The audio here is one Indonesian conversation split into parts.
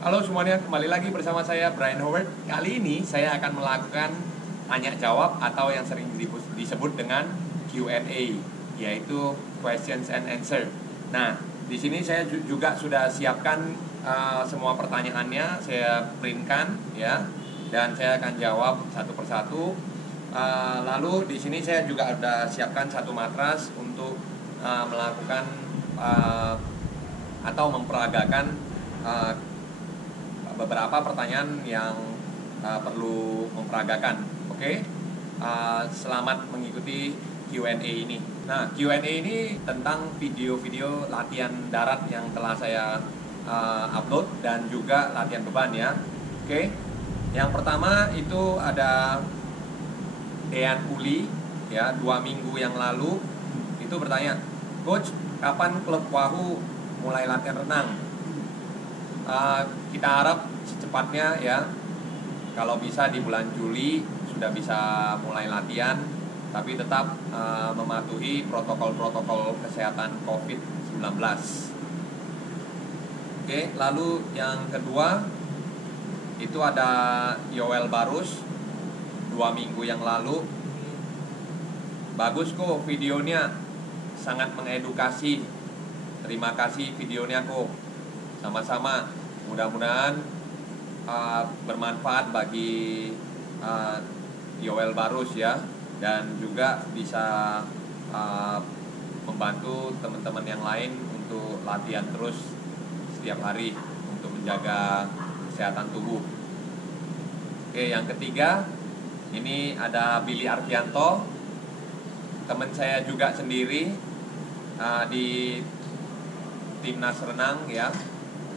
Halo semuanya, kembali lagi bersama saya Brian Howard. Kali ini saya akan melakukan tanya jawab atau yang sering disebut dengan Q&A, yaitu questions and answer. Nah, di sini saya juga sudah siapkan semua pertanyaannya, saya printkan ya, dan saya akan jawab satu persatu. Lalu di sini saya juga sudah siapkan satu matras untuk melakukan atau memperagakan beberapa pertanyaan yang perlu memperagakan. Oke? Selamat mengikuti Q&A ini. Nah, Q&A ini tentang video-video latihan darat yang telah saya upload dan juga latihan beban ya. Oke? Yang pertama itu ada Dean Uli ya, 2 minggu yang lalu itu bertanya, "Coach, kapan klub Wahoo mulai latihan renang?" Kita harap secepatnya ya, kalau bisa di bulan Juli sudah bisa mulai latihan, tapi tetap mematuhi protokol-protokol kesehatan COVID-19. Oke, lalu yang kedua itu ada Yoel Barus, 2 minggu yang lalu. "Bagus kok videonya, sangat mengedukasi. Terima kasih videonya kok. Sama-sama. Mudah-mudahan bermanfaat bagi Yoel Barus ya, dan juga bisa membantu teman-teman yang lain untuk latihan terus setiap hari untuk menjaga kesehatan tubuh." Oke, yang ketiga ini ada Billy Arfianto, teman saya juga sendiri di timnas renang ya.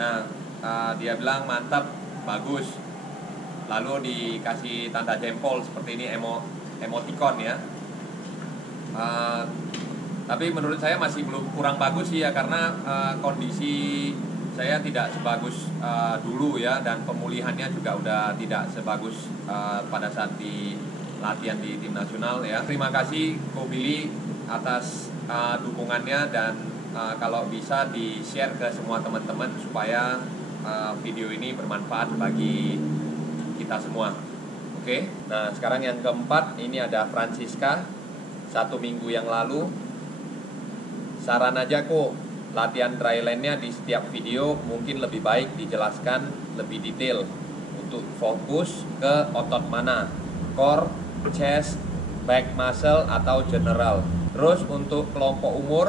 Nah, dia bilang mantap, bagus. Lalu dikasih tanda jempol seperti ini, emoticon ya. Tapi menurut saya masih belum, kurang bagus sih ya, karena kondisi saya tidak sebagus dulu ya, dan pemulihannya juga udah tidak sebagus pada saat di latihan di tim nasional ya. Terima kasih Ko Billy atas dukungannya, dan kalau bisa di-share ke semua teman-teman supaya video ini bermanfaat bagi kita semua. Oke. Nah, sekarang yang keempat ini ada Francisca, 1 minggu yang lalu. "Saran aja kok, latihan drylandnya di setiap video mungkin lebih baik dijelaskan lebih detail untuk fokus ke otot mana, core, chest, back muscle atau general. Terus untuk kelompok umur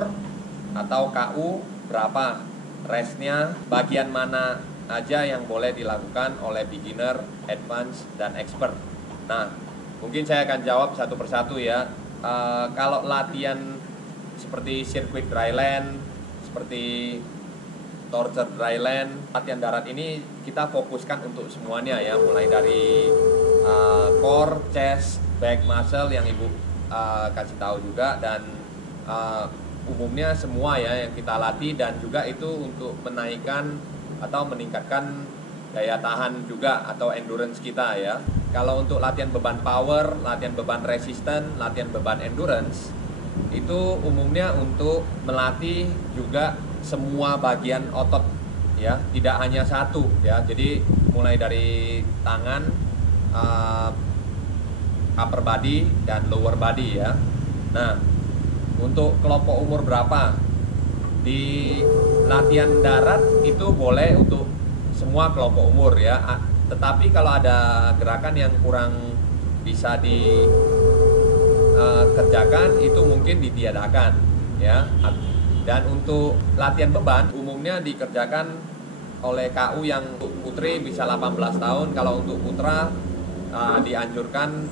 atau KU berapa, restnya bagian mana aja yang boleh dilakukan oleh beginner, advance, dan expert." Nah, mungkin saya akan jawab satu persatu ya. Kalau latihan seperti sirkuit dryland, seperti torture dryland, latihan darat ini kita fokuskan untuk semuanya ya, mulai dari core, chest, back muscle yang ibu kasih tahu juga, dan umumnya semua ya yang kita latih, dan juga itu untuk menaikkan atau meningkatkan daya tahan juga atau endurance kita ya. Kalau untuk latihan beban power, latihan beban resisten, latihan beban endurance, itu umumnya untuk melatih juga semua bagian otot ya, tidak hanya satu ya. Jadi mulai dari tangan, upper body dan lower body ya. Nah, untuk kelompok umur berapa? Di latihan darat itu boleh untuk semua kelompok umur ya. Tetapi kalau ada gerakan yang kurang bisa dikerjakan, itu mungkin ditiadakan ya. Dan untuk latihan beban umumnya dikerjakan oleh KU yang untuk putri bisa 18 tahun, kalau untuk putra dianjurkan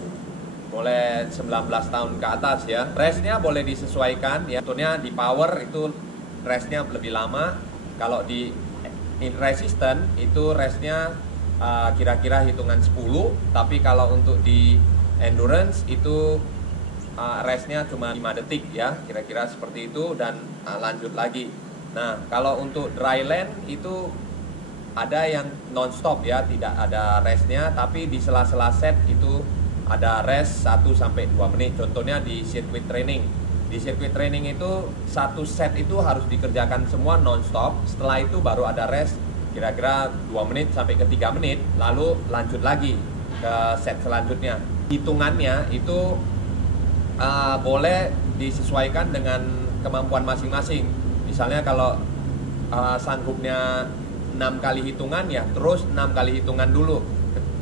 boleh 19 tahun ke atas ya. Restnya boleh disesuaikan ya. Contohnya di power itu restnya lebih lama. Kalau di resisten itu restnya kira-kira hitungan 10. Tapi kalau untuk di endurance itu restnya cuma 5 detik ya, kira-kira seperti itu, dan lanjut lagi. Nah, kalau untuk dryland itu ada yang non-stop ya, tidak ada restnya, tapi di sela-sela set itu ada rest 1-2 menit. Contohnya di sirkuit training. Di sirkuit training itu satu set itu harus dikerjakan semua non-stop. Setelah itu baru ada rest kira-kira 2 menit sampai ke 3 menit, lalu lanjut lagi ke set selanjutnya. Hitungannya itu boleh disesuaikan dengan kemampuan masing-masing. Misalnya kalau sanggupnya 6 kali hitungan, ya terus 6 kali hitungan dulu.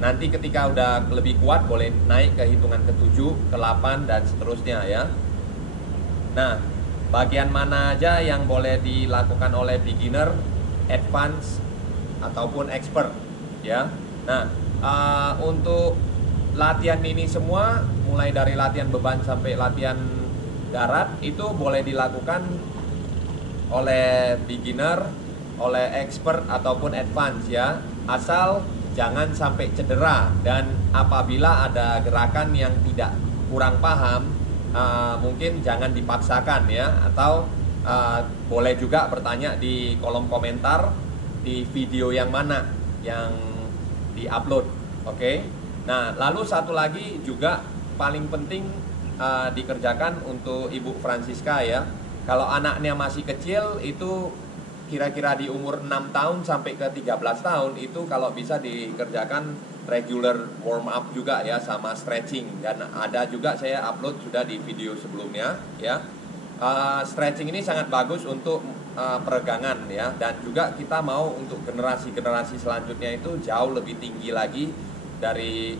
Nanti ketika udah lebih kuat boleh naik ke hitungan ke-7, ke-8 dan seterusnya ya. Nah, bagian mana aja yang boleh dilakukan oleh beginner, advance ataupun expert ya. Nah, untuk latihan ini semua, mulai dari latihan beban sampai latihan darat, itu boleh dilakukan oleh beginner, oleh expert ataupun advance ya, asal jangan sampai cedera. Dan apabila ada gerakan yang kurang paham, mungkin jangan dipaksakan ya, atau boleh juga bertanya di kolom komentar di video yang mana yang diupload. Oke. Nah, lalu satu lagi juga paling penting dikerjakan untuk Ibu Francisca ya. Kalau anaknya masih kecil, itu kira-kira di umur 6 tahun sampai ke 13 tahun, itu kalau bisa dikerjakan regular warm up juga ya, sama stretching. Dan ada juga saya upload sudah di video sebelumnya ya. Stretching ini sangat bagus untuk peregangan ya, dan juga kita mau untuk generasi-generasi selanjutnya itu jauh lebih tinggi lagi dari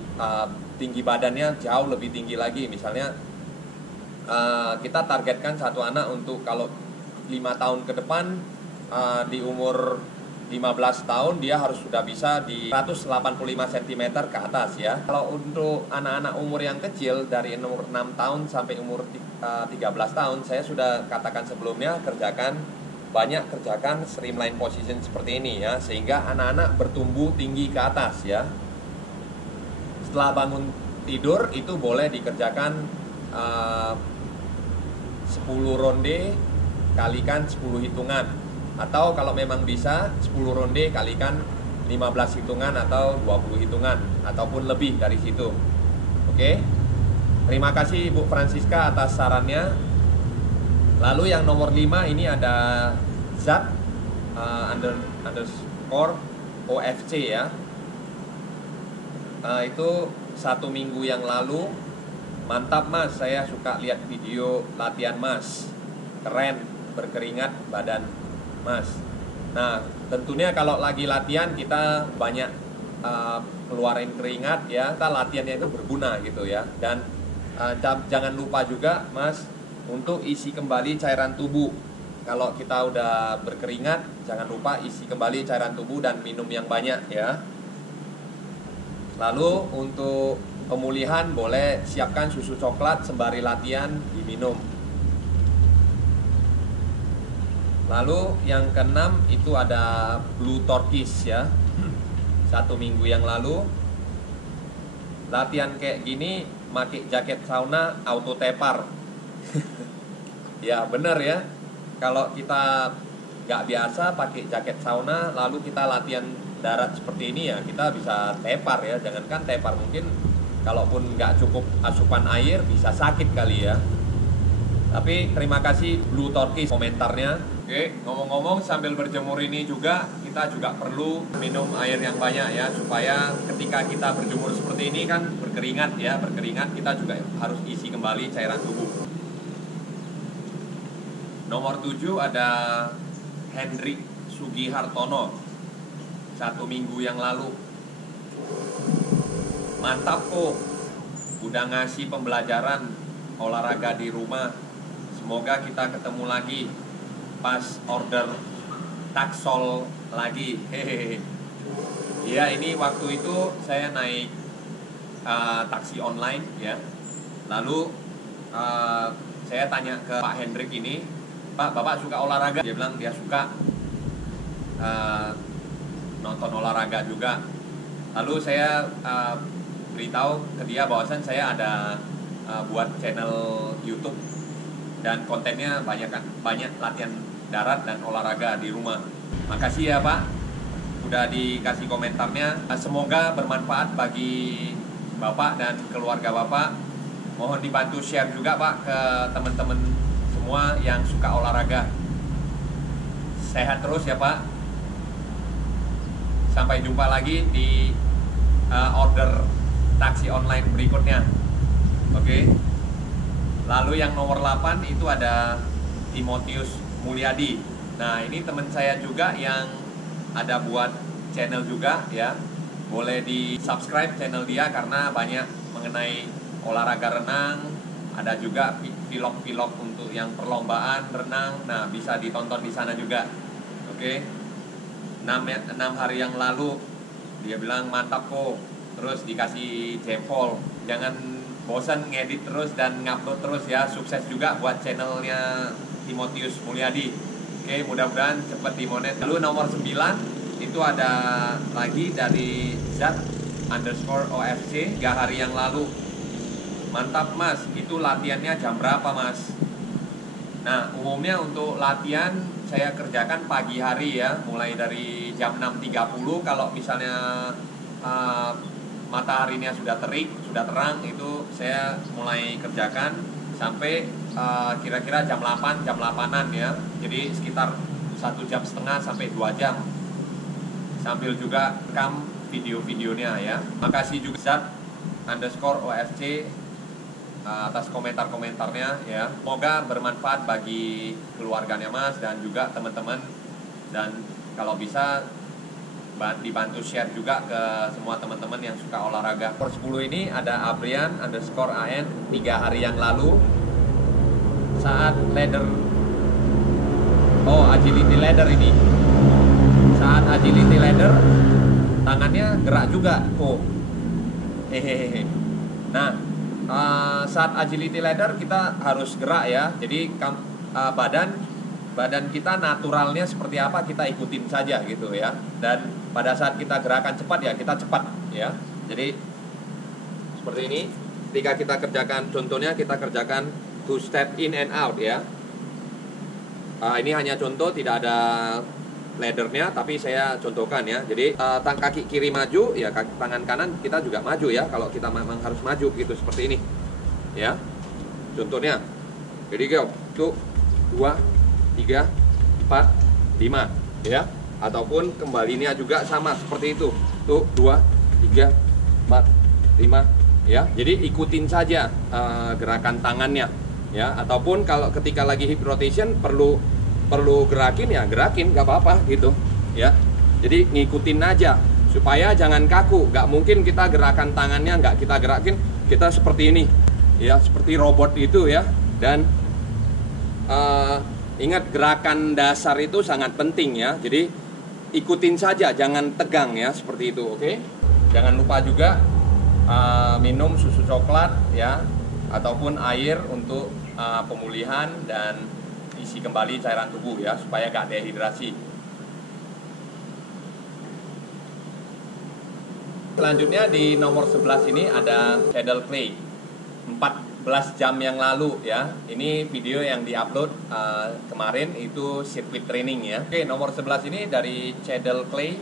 tinggi badannya, jauh lebih tinggi lagi. Misalnya kita targetkan satu anak untuk kalau 5 tahun ke depan, di umur 15 tahun dia harus sudah bisa di 185 cm ke atas ya. Kalau untuk anak-anak umur yang kecil dari umur 6 tahun sampai umur 13 tahun, saya sudah katakan sebelumnya, kerjakan streamline position seperti ini ya, sehingga anak-anak bertumbuh tinggi ke atas ya. Setelah bangun tidur itu boleh dikerjakan 10 ronde kalikan 10 hitungan, atau kalau memang bisa 10 ronde kalikan 15 hitungan atau 20 hitungan ataupun lebih dari situ. Oke. Terima kasih Ibu Francisca atas sarannya. Lalu yang nomor 5 ini ada Zat underscore OFC ya. Itu 1 minggu yang lalu. Mantap Mas, saya suka lihat video latihan Mas. Keren, berkeringat badan Mas. Nah, tentunya kalau lagi latihan kita banyak keluarin keringat ya, kita latihannya itu berguna gitu ya. Dan jangan lupa juga Mas untuk isi kembali cairan tubuh. Kalau kita udah berkeringat, jangan lupa isi kembali cairan tubuh dan minum yang banyak ya. Lalu untuk pemulihan boleh siapkan susu coklat sembari latihan diminum. Lalu yang keenam itu ada Blue Turkish ya. 1 minggu yang lalu latihan kayak gini pakai jaket sauna auto tepar. Ya bener ya. Kalau kita nggak biasa pakai jaket sauna lalu kita latihan darat seperti ini ya, kita bisa tepar ya. Jangankan tepar, mungkin kalaupun nggak cukup asupan air bisa sakit kali ya. Tapi terima kasih Blue Turkish komentarnya. Oke, ngomong-ngomong sambil berjemur ini juga kita juga perlu minum air yang banyak ya, supaya ketika kita berjemur seperti ini kan berkeringat ya, kita juga harus isi kembali cairan tubuh. Nomor 7 ada Hendrik Sugihartono, 1 minggu yang lalu. Mantap kok, udah ngasih pembelajaran olahraga di rumah. Semoga kita ketemu lagi pas order taksol lagi. Hehehe. Ya, ini waktu itu saya naik taksi online ya. Lalu saya tanya ke Pak Hendrik ini, Pak, Bapak suka olahraga? Dia bilang dia suka nonton olahraga juga. Lalu saya beritahu ke dia bahwasan saya ada buat channel YouTube dan kontennya banyak latihan darat dan olahraga di rumah. Makasih ya Pak, udah dikasih komentarnya. Semoga bermanfaat bagi Bapak dan keluarga Bapak. Mohon dibantu share juga Pak ke teman-teman semua yang suka olahraga. Sehat terus ya Pak. Sampai jumpa lagi di order taksi online berikutnya. Oke. Lalu yang nomor 8 itu ada Timotius Mulyadi. Nah, ini teman saya juga yang ada buat channel juga ya. Boleh di subscribe channel dia karena banyak mengenai olahraga renang. Ada juga vlog-vlog untuk yang perlombaan renang. Nah, bisa ditonton di sana juga. Oke. 6 hari yang lalu dia bilang mantap kok. Terus dikasih jempol. Jangan bosan ngedit terus dan ngupload terus ya. Sukses juga buat channelnya Timotius Mulyadi. Oke, mudah-mudahan cepat dimonet. Lalu nomor 9 itu ada lagi dari Z_OFC 3 hari yang lalu. Mantap mas, itu latihannya jam berapa mas? Nah, umumnya untuk latihan saya kerjakan pagi hari ya, mulai dari jam 6.30. Kalau misalnya mataharinya sudah terik, sudah terang, itu saya mulai kerjakan sampai kira-kira jam 8, jam 8-an ya. Jadi sekitar 1,5 jam sampai 2 jam. Sambil juga rekam video-videonya ya. Makasih juga Z_OFC atas komentar-komentarnya ya. Semoga bermanfaat bagi keluarganya mas dan juga teman-teman. Dan kalau bisa dibantu share juga ke semua teman-teman yang suka olahraga. Nomor 10 ini ada Abrian_AN 3 hari yang lalu saat agility ladder ini. Saat agility ladder tangannya gerak juga. Hehehe. Nah, saat agility ladder kita harus gerak ya. Jadi badan kita naturalnya seperti apa kita ikutin saja gitu ya. Dan pada saat kita gerakan cepat ya kita cepat ya. Jadi seperti ini. Ketika kita kerjakan, contohnya kita kerjakan 2 step in and out ya. Ini hanya contoh, tidak ada laddernya, tapi saya contohkan ya. Jadi kaki kiri maju ya, tangan kanan kita juga maju ya. Kalau kita memang harus maju gitu seperti ini ya. Contohnya. Jadi go 2, 3, 4, 5 ya. Ataupun kembalinya juga sama seperti itu. Tuh 2, 3, 4, 5 ya. Jadi ikutin saja gerakan tangannya ya. Ataupun kalau ketika lagi hip rotation perlu gerakin ya gerakin, nggak apa-apa gitu ya. Jadi ngikutin aja supaya jangan kaku. Nggak mungkin kita gerakan tangannya nggak kita gerakin, kita seperti ini ya, seperti robot itu ya. Dan ingat gerakan dasar itu sangat penting ya. Jadi ikutin saja, jangan tegang ya, seperti itu. Oke. Jangan lupa juga minum susu coklat ya, ataupun air untuk pemulihan dan isi kembali cairan tubuh ya, supaya gak dehidrasi. Selanjutnya di nomor 11 ini ada saddle clay 14 jam yang lalu ya. Ini video yang diupload kemarin, itu sirkuit training ya. Oke, nomor 11 ini dari saddle clay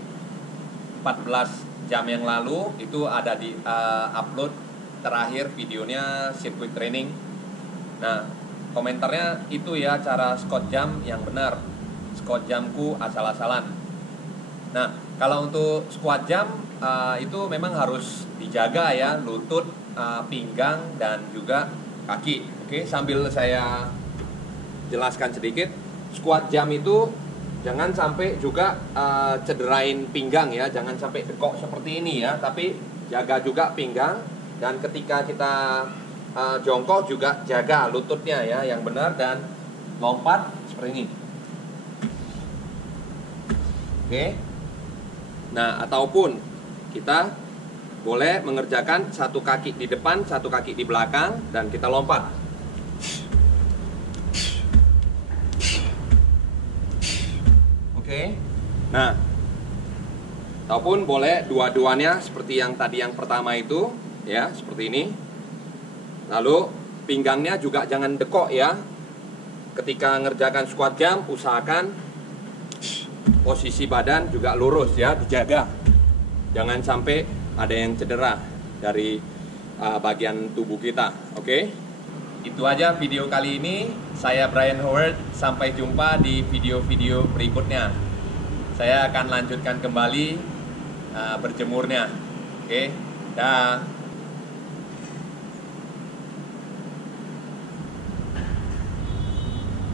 14 jam yang lalu, itu ada di upload terakhir videonya sirkuit training. Nah, komentarnya itu ya, cara squat jam yang benar. Squat jamku asal-asalan. Nah, kalau untuk squat jam itu memang harus dijaga ya, lutut, pinggang dan juga kaki. Oke, sambil saya jelaskan sedikit. Squat jam itu jangan sampai juga cederain pinggang ya, jangan sampai dekok seperti ini ya, tapi jaga juga pinggang. Dan ketika kita jongkok juga jaga lututnya ya yang benar, dan lompat seperti ini. Oke. Nah, ataupun kita boleh mengerjakan satu kaki di depan, satu kaki di belakang, dan kita lompat. Oke. Nah, ataupun boleh dua-duanya seperti yang tadi yang pertama itu ya, seperti ini. Lalu pinggangnya juga jangan dekok ya. Ketika ngerjakan squat jam usahakan posisi badan juga lurus ya, dijaga. Jangan sampai ada yang cedera dari bagian tubuh kita. Oke? Itu aja video kali ini. Saya Brian Howard. Sampai jumpa di video-video berikutnya. Saya akan lanjutkan kembali berjemurnya. Oke, dah.